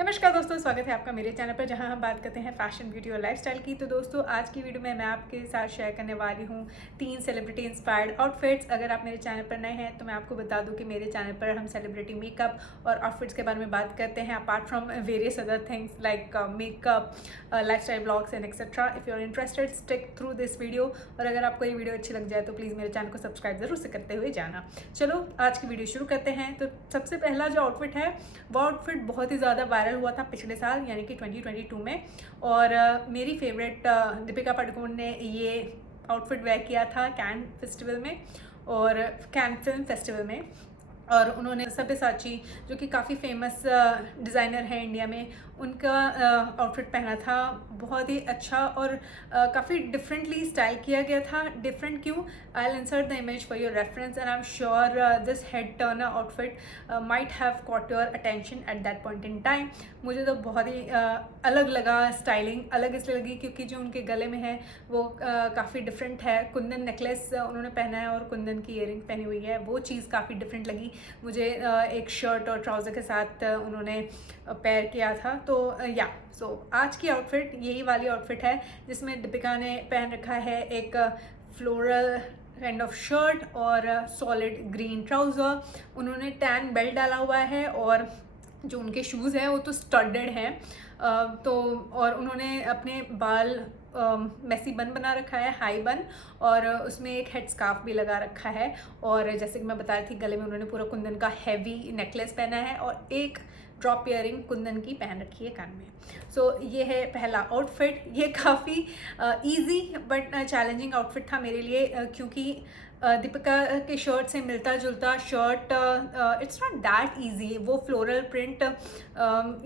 नमस्कार दोस्तों, स्वागत है आपका मेरे चैनल पर जहां हम बात करते हैं फैशन, ब्यूटी और लाइफस्टाइल की। तो दोस्तों, आज की वीडियो में मैं आपके साथ शेयर करने वाली हूं 3 सेलिब्रिटी इंस्पायर्ड आउटफिट्स। अगर आप मेरे चैनल पर नए हैं तो मैं आपको बता दूं कि मेरे चैनल पर हम सेलिब्रिटी मेकअप और आउटफिट्स के बारे में बात करते हैं, apart from various other things like makeup, lifestyle blogs and etcetera. If you are interested, stick through this video. और अगर आपको ये वीडियो अच्छी लग जाए तो प्लीज़ मेरे चैनल को सब्सक्राइब जरूर से करते हुए जाना। चलो आज की वीडियो शुरू करते हैं। तो सबसे पहला जो आउटफिट है वो आउटफिट बहुत ही ज़्यादा वायरल हुआ था पिछले साल यानी कि 2022 में। और मेरी फेवरेट दीपिका पादुकोण ने ये आउटफिट वेयर किया था कैन फेस्टिवल में और कैन फिल्म फेस्टिवल में। और उन्होंने सब्यसाची जो कि काफ़ी फेमस डिज़ाइनर है इंडिया में, उनका आउटफिट पहना था। बहुत ही अच्छा और काफ़ी डिफरेंटली स्टाइल किया गया था। डिफरेंट क्यों? I will insert the image for your reference and I am sure this head Turner outfit might have caught your attention at that point in time. मुझे तो बहुत ही अलग लगा। स्टाइलिंग अलग इसलिए लगी क्योंकि जो उनके गले में है वो काफ़ी डिफरेंट है। कुंदन नेकलेस उन्होंने पहना है और कुंदन की ईयरिंग पहनी हुई है, वो चीज़ काफ़ी डिफरेंट लगी मुझे। एक शर्ट और ट्राउज़र के साथ उन्होंने पेयर किया था। तो आज की आउटफिट यही वाली आउटफिट है जिसमें दीपिका ने पहन रखा है एक फ्लोरल काइंड ऑफ शर्ट और सॉलिड ग्रीन ट्राउज़र। उन्होंने टैन बेल्ट डाला हुआ है और जो उनके शूज़ हैं वो तो स्टडेड हैं। तो और उन्होंने अपने बाल मैसी बन बना रखा है, हाई बन, और उसमें एक हेड स्कार्फ भी लगा रखा है। और जैसे कि मैं बता रही थी, गले में उन्होंने पूरा कुंदन का हैवी नेकलेस पहना है और एक ड्रॉप इयरिंग कुंदन की पहन रखी है कान में। सो ये है पहला आउटफिट। ये काफ़ी इजी बट चैलेंजिंग आउटफिट था मेरे लिए क्योंकि दीपिका के शर्ट से मिलता जुलता shirt it's not that easy. वो फ्लोरल प्रिंट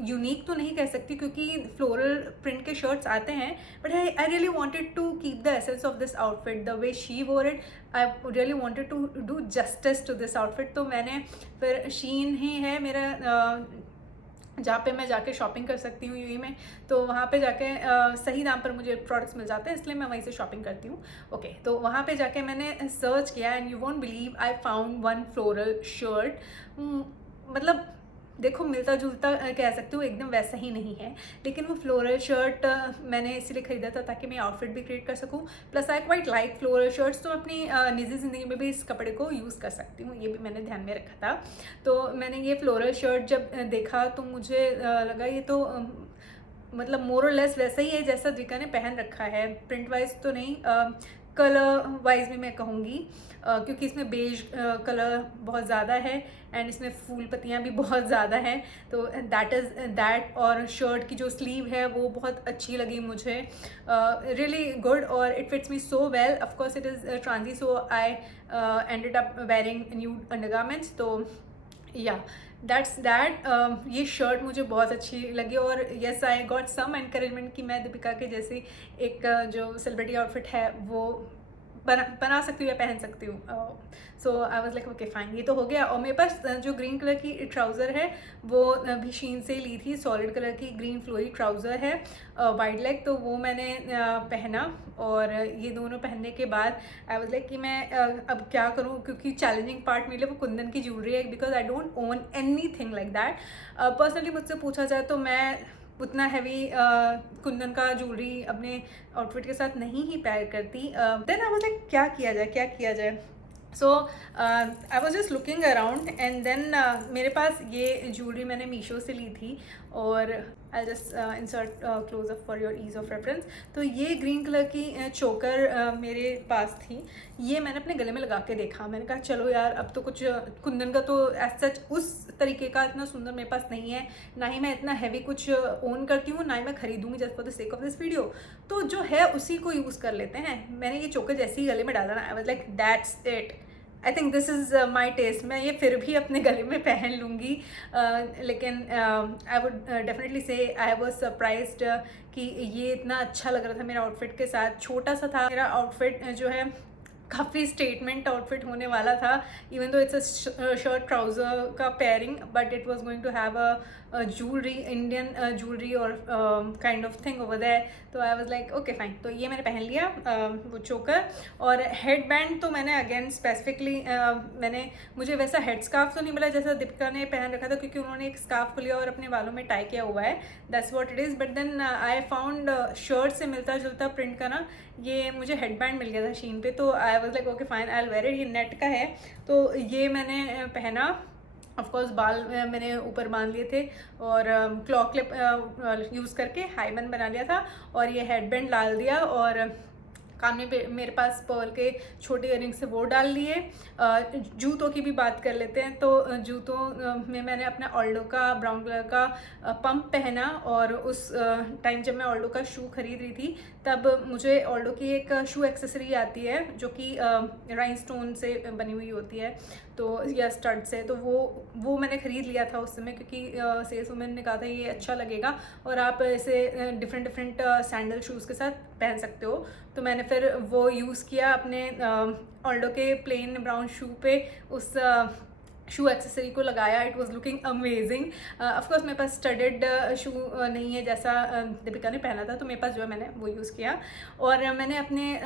यूनिक तो नहीं कह सकती क्योंकि फ्लोरल प्रिंट के शर्ट्स आते हैं, but I really wanted to keep the essence of this outfit the way she wore it. I really wanted to do justice to this outfit. तो मैंने फिर शीन ही है मेरा जहाँ पे मैं जाके शॉपिंग कर सकती हूँ यूई में, तो वहाँ पे जाके सही दाम पर मुझे प्रोडक्ट्स मिल जाते हैं, इसलिए मैं वहीं से शॉपिंग करती हूँ। ओके, तो वहाँ पे जाके मैंने सर्च किया and you won't believe I found one floral shirt. मतलब देखो, मिलता जुलता कह सकते हो, एकदम वैसा ही नहीं है, लेकिन वो फ्लोरल शर्ट मैंने इसलिए ख़रीदा था ताकि मैं आउटफिट भी क्रिएट कर सकूँ। Plus I quite like floral shirts, तो अपनी निजी ज़िंदगी में भी इस कपड़े को यूज़ कर सकती हूँ, ये भी मैंने ध्यान में रखा था। तो मैंने ये फ्लोरल शर्ट जब देखा तो मुझे लगा ये तो मतलब मोर और लेस वैसा ही है जैसा दीपिका ने पहन रखा है। प्रिंट वाइज तो नहीं, कलर वाइज भी मैं कहूँगी क्योंकि इसमें बेज कलर बहुत ज़्यादा है एंड इसमें फूल पत्तियाँ भी बहुत ज़्यादा हैं। तो दैट इज़ दैट। और शर्ट की जो स्लीव है वो बहुत अच्छी लगी मुझे, रियली गुड, और it fits me so well. Of course it is transy, so I ended up wearing nude undergarments. तो या दैट्स दैट। ये शर्ट मुझे बहुत अच्छी लगी और yes I got some encouragement कि मैं दीपिका के जैसी एक जो सेलिब्रिटी आउटफिट है वो बना सकती हूँ या पहन सकती हूँ। So I was like okay fine, ये तो हो गया। और मेरे पास जो ग्रीन कलर की ट्राउज़र है वो भी शीन से ली थी। सॉलिड कलर की ग्रीन फ्लोई ट्राउज़र है, वाइड लेग, तो वो मैंने पहना। और ये दोनों पहनने के बाद आई वाज लाइक कि मैं अब क्या करूँ, क्योंकि चैलेंजिंग पार्ट मेरे लिए वो कुंदन की ज्वेलरी है, because I don't own any thing like that. Personally मुझसे पूछा जाए तो मैं उतना हैवी कुंदन का ज्वेलरी अपने आउटफिट के साथ नहीं ही पेयर करती। देन आई वाज लाइक क्या किया जाए। So I was just looking around and then मेरे पास ये ज्वेलरी मैंने मीशो से ली थी। और I just insert close up for your ease of reference. तो ये ग्रीन कलर की चोकर मेरे पास थी। ये मैंने अपने गले में लगा के देखा, मैंने कहा चलो यार अब तो कुछ कुंदन का तो एज सच उस तरीके का इतना सुंदर मेरे पास नहीं है, ना ही मैं इतना हैवी कुछ ओन करती हूँ, ना ही मैं खरीदूंगी just for the sake of this video. तो जो है उसी को यूज़ कर लेते हैं। मैंने ये चोकर जैसे ही गले में डाला ना, I was like that's it, I think this is my taste. मैं ये फिर भी अपने गले में पहन लूँगी, लेकिन आई वुड डेफिनेटली से आई वॉज सरप्राइज्ड कि ये इतना अच्छा लग रहा था मेरा आउटफिट के साथ। छोटा सा था मेरा आउटफिट जो है, काफ़ी स्टेटमेंट आउटफिट होने वाला था, even though it's a shirt trouser का pairing, but it was going to have a jewellery, Indian jewellery और kind of thing over there. तो I was like okay fine, तो ये मैंने पहन लिया वो चोकर। और हेड बैंड तो मैंने अगेन स्पेसिफिकली मुझे वैसा हेड स्कार्फ तो नहीं मिला जैसा दीपिका ने पहन रखा था, क्योंकि उन्होंने एक स्कार्फ को लिया और अपने बालों में टाई किया हुआ है, that's what it is. But then I found shirt से मिलता जुलता प्रिंट का ना, ये मुझे हेड बैंड मिल गया था शीन पे, तो I was like okay fine, I will where it. ये नेट का है, तो ये मैंने पहना। ऑफकोर्स बाल मैंने ऊपर बांध लिए थे और क्लॉक क्लिप यूज़ करके हाई बन बना लिया था, और ये हेड बैंड डाल दिया, और कान में मेरे पास पर्ल के छोटे इयरिंग से वो डाल लिए। जूतों की भी बात कर लेते हैं, तो जूतों में मैंने अपना ऑल्डो का ब्राउन कलर का पंप पहना, और उस टाइम जब मैं ऑल्डो का शू खरीद रही थी, तब मुझे ऑल्डो की एक शू एक्सेसरी आती है जो कि राइनस्टोन से बनी हुई होती है, तो या स्टड से, तो वो मैंने ख़रीद लिया था उस समय, क्योंकि सेल्स वुमेन ने कहा था ये अच्छा लगेगा और आप इसे डिफरेंट सैंडल शूज़ के साथ पहन सकते हो। तो मैंने फिर वो यूज़ किया अपने ऑल्डो के प्लेन ब्राउन शू पे, उस शू एक्सेसरी को लगाया। It was looking amazing. Of course मेरे पास स्टडेड शू नहीं है जैसा दीपिका ने पहना था, तो मेरे पास जो है मैंने वो यूज़ किया। और मैंने अपने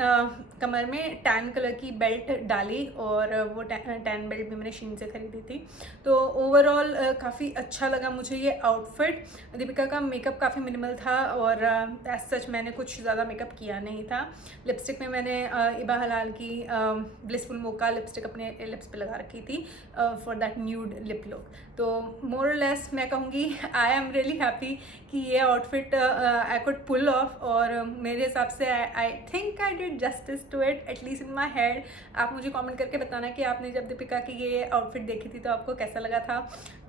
कमर में टैन कलर की बेल्ट डाली, और वो टैन बेल्ट भी मैंने शीन से खरीदी थी। तो ओवरऑल काफ़ी अच्छा लगा मुझे ये आउटफिट। दीपिका का मेकअप काफ़ी मिनिमल था, और एज सच मैंने कुछ ज़्यादा मेकअप किया नहीं था। लिपस्टिक में मैंने इबा हलाल की ब्लिसफुल मोका लिपस्टिक अपने लिप्स पे लगा रखी थी for that nude lip look. तो मोर और लेस मैं कहूँगी आई एम रियली हैप्पी कि ये outfit I could pull off, और मेरे हिसाब से I think I did justice to it, at least in my head. आप मुझे कमेंट करके बताना कि आपने जब दीपिका की ये आउटफिट देखी थी तो आपको कैसा लगा था,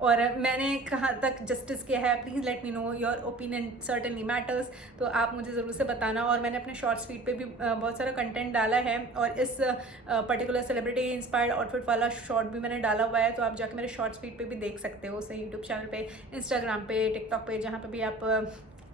और मैंने कहाँ तक जस्टिस किया है। Please let me know, your opinion certainly matters, तो आप मुझे ज़रूर से बताना। और मैंने अपने शॉर्ट्स फीड पे भी बहुत सारा कंटेंट डाला है, और इस पर्टिकुलर सेलिब्रिटी इंस्पायर्ड आउटफिट वाला शॉर्ट भी मैंने डाला हुआ है, तो आप जाके मेरे शॉर्ट्स फीड पे भी देख सकते हो, उसे यूट्यूब चैनल पे, इंस्टाग्राम पे, टिकटॉक पे, जहाँ पे भी आप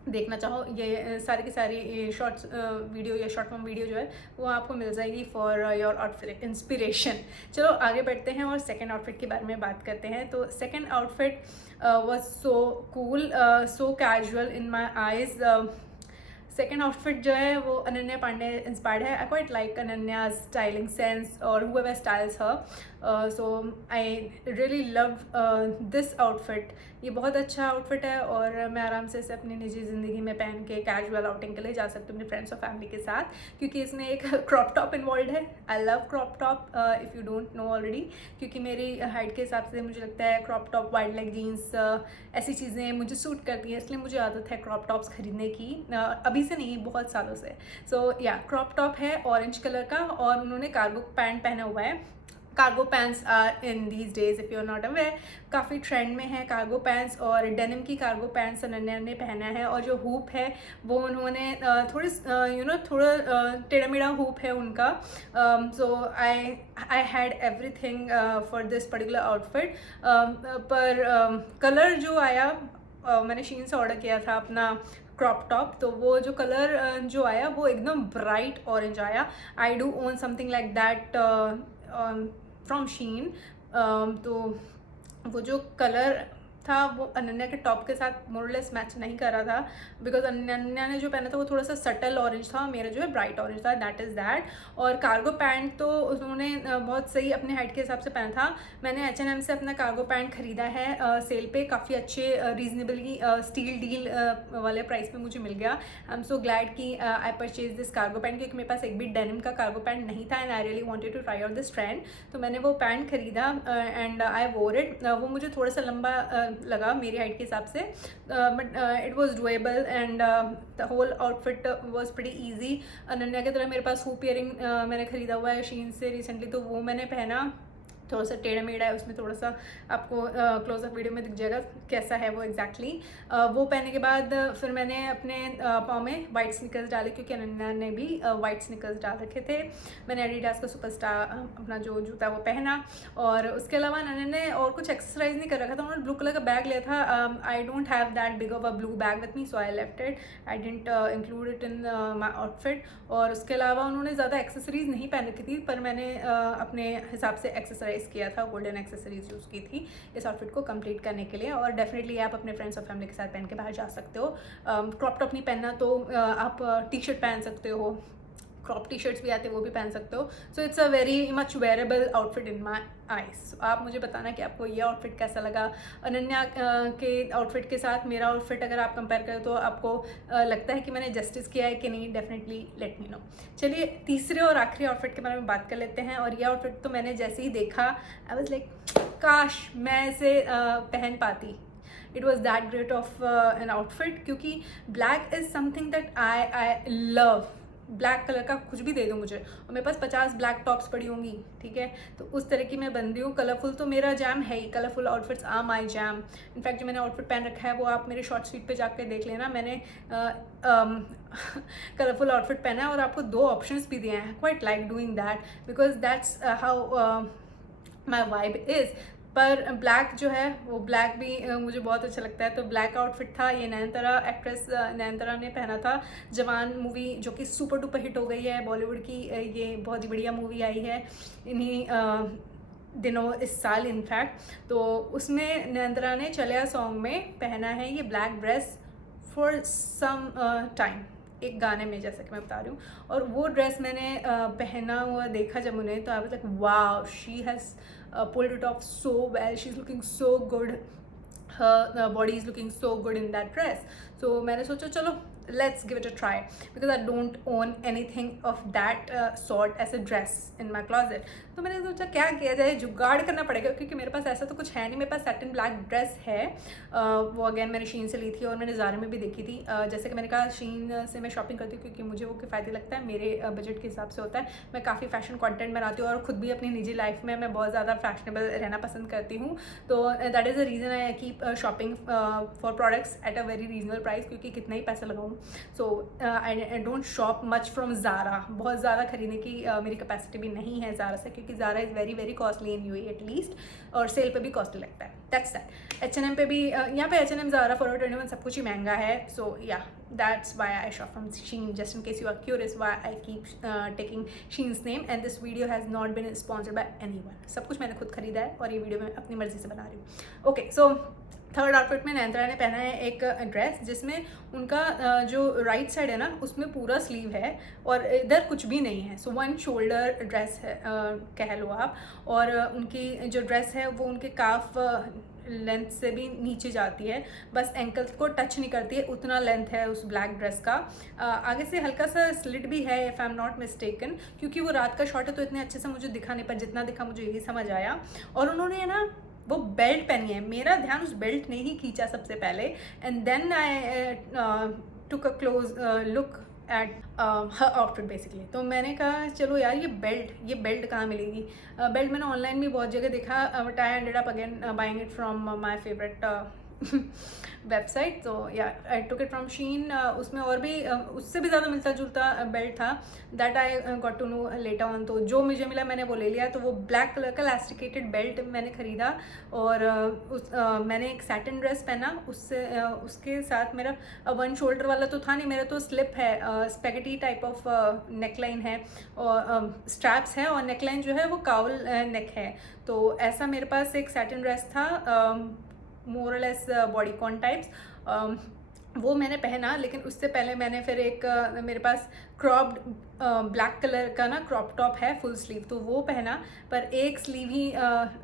देखना चाहो। ये सारी की सारी शॉर्ट्स वीडियो या शॉर्ट फॉर्म वीडियो जो है वो आपको मिल जाएगी फॉर योर आउटफिट इंस्पिरेशन। चलो आगे बढ़ते हैं और सेकंड आउटफिट के बारे में बात करते हैं। तो second outfit was so cool, so casual in my eyes. Second outfit जो है वो अनन्या पांडे इंस्पायर्ड है। I quite like Ananya styling sense और whoever styles her, so I really love this outfit। ये बहुत अच्छा आउटफिट है, और मैं आराम से इसे अपनी निजी ज़िंदगी में पहन के कैजुअल आउटिंग के लिए जा सकती हूँ अपने फ्रेंड्स और फैमिली के साथ, क्योंकि इसमें एक क्रॉप टॉप इन्वॉल्व है। I love crop top if you don't know already, क्योंकि मेरी हाइट के हिसाब से मुझे लगता है crop top, wide leg jeans, ऐसी चीज़ें मुझे सूट करती हैं, इसलिए मुझे आदत है क्रॉप टॉप्स खरीदने की, अभी से नहीं बहुत सालों से। सो या क्रॉप टॉप है ऑरेंज कलर का, और उन्होंने कार्गो पैंट पहना हुआ है। Cargo pants are in these days, if you are not aware, काफ़ी ट्रेंड में है कार्गो पैंट्स, और डेनिम की कार्गो पैंट्स अनन्या ने पहना है। और जो हुप है वो उन्होंने थोड़ी थोड़ा टेढ़ा मेढ़ा हुप है उनका। So I had everything for this particular outfit, पर कलर जो आया, मैंने शीन से ऑर्डर किया था अपना क्रॉप टॉप, तो वो जो कलर जो आया वो एकदम ब्राइट ऑरेंज आया। I do own something like that from Shein. तो वो जो कलर था वो अनन्या के टॉप के साथ मोरलेस मैच नहीं कर रहा था, बिकॉज अनन्या ने जो पहना था वो थोड़ा सा सटल ऑरेंज था, मेरा जो है ब्राइट ऑरेंज था, दैट इज़ दैट। और कार्गो पैंट तो उन्होंने बहुत सही अपने हाइट के हिसाब से पहना था। मैंने H&M से अपना कार्गो पैंट ख़रीदा है सेल पे, काफ़ी अच्छे रीजनेबली स्टील डील वाले प्राइस पे मुझे मिल गया। आई एम सो ग्लैड कि I purchase this cargo pant, क्योंकि मेरे पास एक भी डेनिम का कार्गो पैंट नहीं था, and I really wanted to try out this trend. तो मैंने वो पैंट ख़रीदा एंड आई वोर इट। वो मुझे थोड़ा सा लंबा लगा मेरी हाइट के हिसाब से, but it was doable, and the whole outfit was pretty easy. Ananya की तरह मेरे पास हुप इयरिंग मैंने ख़रीदा हुआ है शीन से रिसेंटली, तो वो मैंने पहना। थोड़ा सा टेढ़ा मेढ़ा है, उसमें थोड़ा सा आपको क्लोजअप वीडियो में दिख जाएगा कैसा है वो एग्जैक्टली। वो पहनने के बाद फिर मैंने अपने पाँव में वाइट स्निकर्स डाले, क्योंकि अनन्या ने भी वाइट स्निकर्स डाल रखे थे। मैंने एडिडास का सुपरस्टार अपना जो जूता वो पहना, और उसके अलावा अनन्या ने और कुछ एक्सरसाइज नहीं कर रखा था। उन्होंने ब्लू कलर का बैग लिया था। I don't have that big of a blue bag with me, so I left it, I didn't include it in my outfit. और उसके अलावा उन्होंने ज़्यादा एक्सेसरीज नहीं पहन रखी थी, पर मैंने अपने हिसाब से एक्सेसरीज किया था, गोल्डन एक्सेसरीज यूज़ की थी इस आउटफिट को कंप्लीट करने के लिए। और डेफिनेटली आप अपने फ्रेंड्स और फैमिली के साथ पहन के बाहर जा सकते हो। क्रॉप टॉप नहीं पहनना तो आप टी शर्ट पहन सकते हो, क्रॉप टी शर्ट्स भी आते हैं वो भी पहन सकते हो। So it's a very much wearable outfit in my eyes. आप मुझे बताना कि आपको ये आउटफिट कैसा लगा। अनन्या के आउटफिट के साथ मेरा आउटफिट अगर आप कंपेयर करें तो आपको लगता है कि मैंने जस्टिस किया है कि नहीं, डेफिनेटली लेट मी नो। चलिए तीसरे और आखिरी आउटफिट के बारे में बात कर लेते हैं। और ये आउटफिट तो मैंने जैसे ही देखा आई वाज लाइक काश मैं इसे पहन पाती। It was that great of an outfit, क्योंकि black is something that I love. Black colour का कुछ भी दे दो मुझे, और मेरे पास 50 ब्लैक टॉप्स पड़ी होंगी, ठीक है। तो उस तरह की मैं बंदी हूँ। कलरफुल तो मेरा जैम है ही, colourful outfits are my jam. In fact जो मैंने आउटफिट पहन रखा है वो आप मेरे शॉर्ट स्वीट पे जाकर देख लेना। मैंने कलरफुल आउटफिट पहना है और आपको 2 ऑप्शंस भी दिए हैं। Quite like doing that because that's how my vibe is. पर ब्लैक जो है वो ब्लैक भी मुझे बहुत अच्छा लगता है। तो ब्लैक आउटफिट था, ये नयनतारा एक्ट्रेस नयनतारा ने पहना था। जवान मूवी जो कि सुपर डुपर हिट हो गई है बॉलीवुड की, ये बहुत ही बढ़िया मूवी आई है इन्हीं दिनों, इस साल इनफैक्ट। तो उसमें नयनतारा ने चलिया सॉन्ग में पहना है ये black dress for some time, एक गाने में, जैसा कि मैं बता रही हूँ। और वो ड्रेस मैंने पहना हुआ देखा जब उन्हें, तो I was like wow, she has pulled it off so well, she's looking so good, her body is looking so good in that dress. So मैंने सोचा चलो let's give it a try, because I don't own anything of that sort as a dress in my closet. तो मैंने सोचा क्या किया जाए, जुगाड़ करना पड़ेगा, क्योंकि मेरे पास ऐसा तो कुछ है नहीं। मेरे पास सैटिन ब्लैक ड्रेस है, वो अगेन मैंने शीन से ली थी और मैंने ज़ारा में भी देखी थी। जैसे कि मैंने कहा शीन से मैं शॉपिंग करती हूँ क्योंकि मुझे वो किफ़ायती लगता है, मेरे बजट के हिसाब से होता है। मैं काफ़ी फैशन कंटेंट बनाती हूँ और ख़ुद भी अपनी निजी लाइफ में मैं बहुत ज़्यादा फैशनेबल रहना पसंद करती हूँ। तो that is the reason I keep shopping for products at a very reasonable price, क्योंकि कितना ही पैसा लगाऊँ। So I don't shop much from Zara, बहुत ज़्यादा खरीदने की मेरी कैपेसिटी भी नहीं है ज़ारा से, क्योंकि Zara is very very costly in UAE at least, और सेल पे भी कॉस्टली लगता है। That's that. H&M पे भी, यहाँ पे H&M, ज़ारा, फॉरवर्ड 21 सब कुछ ही महंगा है। So yeah that's why I shop from Shein, just in case you are curious why I keep taking Shein's name. And this video has not been sponsored by anyone. सब कुछ मैंने खुद खरीदा है और ये वीडियो मैं अपनी मर्जी से बना रही हूँ। ओके, सो थर्ड आउटफिट में नयनतारा ने पहना है एक ड्रेस जिसमें उनका जो राइट साइड है ना उसमें पूरा स्लीव है और इधर कुछ भी नहीं है। सो 1 शोल्डर ड्रेस है कह लो आप। और उनकी जो ड्रेस है वो उनके काफ लेंथ से भी नीचे जाती है, बस एंकल्स को टच नहीं करती है, उतना लेंथ है उस ब्लैक ड्रेस का। आगे से हल्का सा स्लिट भी है if I am not mistaken, क्योंकि वो रात का शॉट है तो इतने अच्छे से मुझे दिखा नहीं, पर जितना दिखा मुझे यही समझ आया। और उन्होंने ना वो बेल्ट पहनी है, मेरा ध्यान उस बेल्ट ने ही खींचा सबसे पहले। And then I took a close look at her outfit basically. तो मैंने कहा चलो यार ये बेल्ट कहाँ मिलेगी। बेल्ट मैंने ऑनलाइन भी बहुत जगह देखा, but I ended up again buying it from my favourite website. तो yeah I took it from शीन। उसमें और भी उससे भी ज़्यादा मिलता जुलता बेल्ट था, that I got to know later on. तो जो मुझे मिला मैंने वो ले लिया। तो वो ब्लैक कलर का इलास्टिकेटेड बेल्ट मैंने ख़रीदा और मैंने एक सैटिन ड्रेस पहना, उसके साथ मेरा 1 शोल्डर वाला तो था नहीं, मेरा तो स्लिप है, स्पेगेटी टाइप ऑफ नेकलाइन है और स्ट्रैप्स है, और नेकलाइन जो है वो काउल नेक है। तो ऐसा मेरे पास एक सैटिन ड्रेस था, मोर और लेस बॉडीकॉन टाइप्स, वो मैंने पहना। लेकिन उससे पहले मैंने फिर एक मेरे पास क्रॉप्ड ब्लैक कलर का ना क्रॉप टॉप है फुल स्लीव, तो वो पहना, पर एक स्लीव ही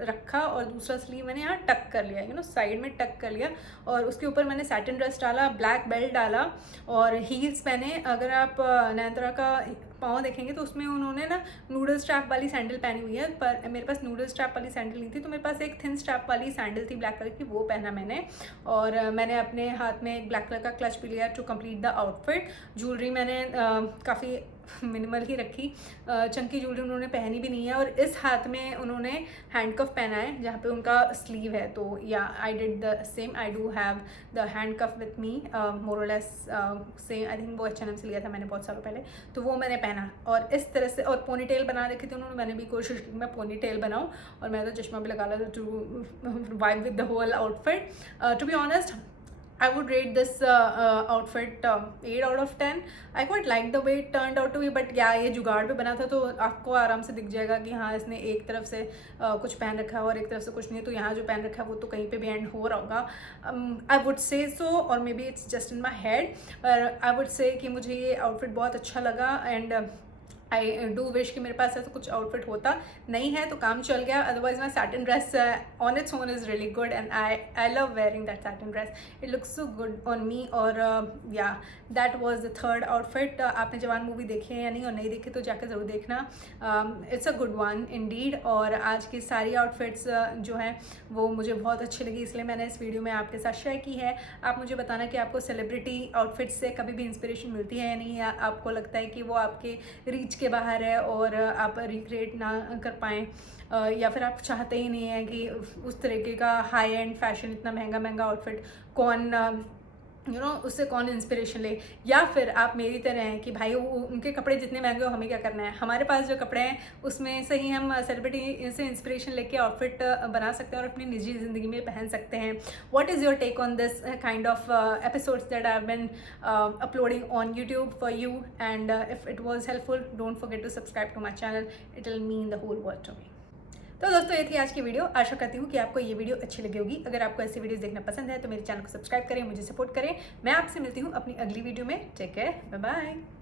रखा और दूसरा स्लीव मैंने यहाँ टक कर लिया, साइड में टक कर लिया। और उसके ऊपर मैंने सैटिन ड्रेस डाला, ब्लैक बेल्ट डाला और हील्स पहने। अगर आप नयनतारा का पाँव देखेंगे तो उसमें उन्होंने ना नूडल स्ट्रैप वाली सैंडल पहनी हुई है, पर मेरे पास नूडल स्ट्रैप वाली सैंडल नहीं थी, तो मेरे पास एक थिन स्ट्रैप वाली सैंडल थी ब्लैक कलर की, वो पहना मैंने। और मैंने अपने हाथ में एक ब्लैक कलर का क्लच भी लिया to complete the outfit. Jewellery मैंने काफ़ी मिनिमल ही रखी। चंकी ज्वेलरी उन्होंने पहनी भी नहीं है, और इस हाथ में उन्होंने हैंडकफ पहना है जहाँ पे उनका स्लीव है। तो yeah I did the same, I do have the handcuff with me more or less same. I think वो H&M से लिया था मैंने बहुत सालों पहले, तो वो मैंने पहना। और इस तरह से, और पोनी टेल बना रखी थी उन्होंने, मैंने भी कोशिश की मैं पोनी टेल बनाऊँ, और मैंने तो चश्मा भी लगा ला to vibe with the whole outfit. To be honest, I would rate this outfit 8 out of 10. I quite like the way it turned out to be, but yeah, ये जुगाड़ पे बना था तो आपको आराम से दिख जाएगा कि हाँ इसने एक तरफ से कुछ पहन रखा है और एक तरफ से कुछ नहीं है। तो यहाँ जो पहन रखा है वो तो कहीं पे भी एंड हो रहा होगा, आई वुड से सो, और may be it's just in my head, पर आई वुड से कि मुझे ये आउटफिट बहुत अच्छा लगा। एंड आई डू विश कि मेरे पास ऐसा कुछ आउटफिट होता, नहीं है तो काम चल गया। Otherwise my satin dress on its own is really good, and I love wearing that satin dress, it looks so good on me. और या that was the third outfit. आपने जवान मूवी देखी है या नहीं, और नहीं देखी तो जाकर ज़रूर देखना, it's a good one Indeed. और आज की सारी आउटफिट्स जो हैं वो मुझे बहुत अच्छी लगी, इसलिए मैंने इस वीडियो में आपके साथ शेयर की है। आप मुझे बताना कि आपको सेलिब्रिटी आउटफिट्स से कभी भी इंस्पिरेशन मिलती है या नहीं, या आपको लगता है कि वो आपके रीच के बाहर है और आप रिक्रिएट ना कर पाएँ, या फिर आप चाहते ही नहीं है कि उस तरीके का हाई एंड फैशन, इतना महंगा महंगा आउटफिट कौन उससे कौन इंस्पिरेशन ले। या फिर आप मेरी तरह हैं कि भाई उनके कपड़े जितने महंगे हो हमें क्या करना है, हमारे पास जो कपड़े हैं उसमें से ही हम सेलिब्रिटी से इंस्पिरेशन लेके आउटफिट बना सकते हैं और अपनी निजी ज़िंदगी में पहन सकते हैं। What is your take on this kind of episodes that I have been uploading on YouTube for you, and if it was helpful don't forget to subscribe to my channel, it will mean the whole world to me. तो दोस्तों ये थी आज की video, आशा करती हूँ कि आपको ये वीडियो अच्छी लगी होगी। अगर आपको ऐसी वीडियोस देखना पसंद है तो मेरे चैनल को सब्सक्राइब करें, मुझे सपोर्ट करें। मैं आपसे मिलती हूँ अपनी अगली वीडियो में। Take care, bye bye.